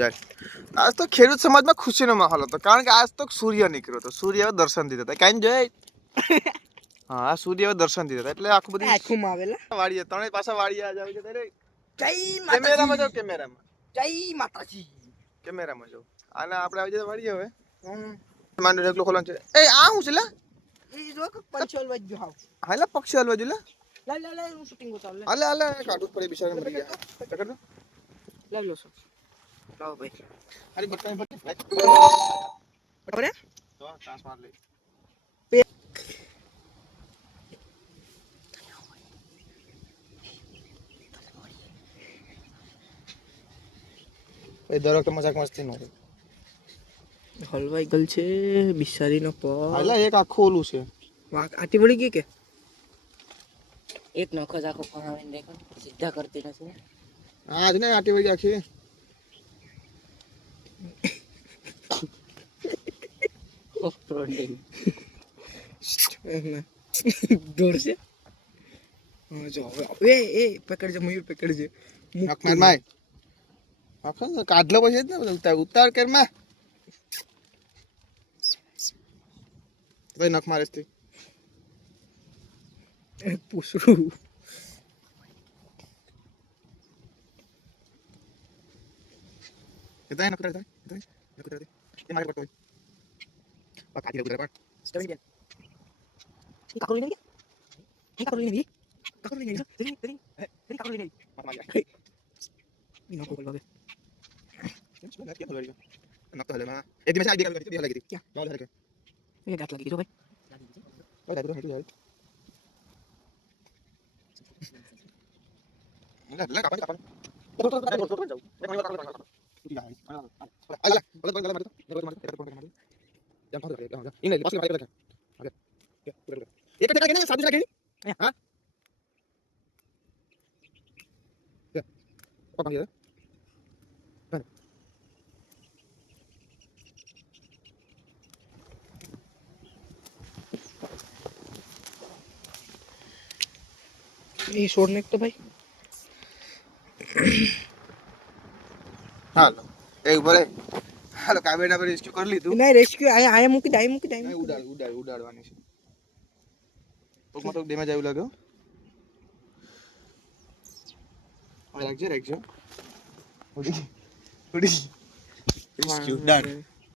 આજ તો ખેડૂત સમાજમાં ખુશીનો માહોલ હતો કારણ કે આજ તો સૂર્ય નીકળ્યો હતો. સૂર્ય દર્શન દીધા હતા. કાંઈ જોઈ હા સૂર્ય દર્શન દીધા હતા એટલે આખું બધી આખું આવેલા વાડીએ ત્રણે પાછા વાડીએ આ જાવ છે ત્યારે જય કેમેરામાં જાવ કેમેરામાં જય માતાજી કેમેરામાં જાવ અને આપણે આવી જતા વાડીએ હવે માંડો એકલો ખોલવાનું છે. એ આ હું છે લે એ જો પંચોલ વજ્જો હાવ હાલા પક્ષી હલવા જો લે લે હું શૂટિંગ ઉતાર લે હાલે કાઢું પડે બિચારા મરી ગયા પકડ લો લે લો સર લાવો ભાઈ અરે બટકાઈ બટકાઈ બરાબર તો ચાન્સ માર લે એ દરક તો મજાક મસ્તી નો હલવાઈ ગલ છે બિચારીનો પગ હાલા એક આખું ઓલું છે વાક આટી વળી ગઈ કે એક નખો જ આખો ફાવીને દેખો સીધા કરતી નથી આજ ને આટી વળી આખી ઓફ રોડિંગ દોર છે જો એ પકડજે મયુર પકડજે નખ માર માય આખો કાઢલો પછી જ ને ઉતાર કર માં ભાઈ નખ મારે છે પૂછું Kita enak kita ini makan pakai pakai dia udah pakai sekarang dia ini kakak ini kakak ini kakak ini ini aku kalau babe sebenarnya dia kalau enak tuh lama di mana dia lagi dia mau lagi ini gat lagi coba oh dah itu jadi enggak kapan ini pasti pakai lagi. Oke. Ya kita lagi nih, satu lagi nih. Hah? Ya. Apa panggil? Mana? ये छोड़ने तो भाई હાલો એક ભલે હાલો કાવેડા પર rescue કરી લીધું નહીં રેસ્ક્યુ આયા મૂકી દે ઉડાડવાની છે કોકમાં તો ડેમેજ આવ્યું લાગ્યો રાખજો ઉડી રેસ્ક્યુ ડન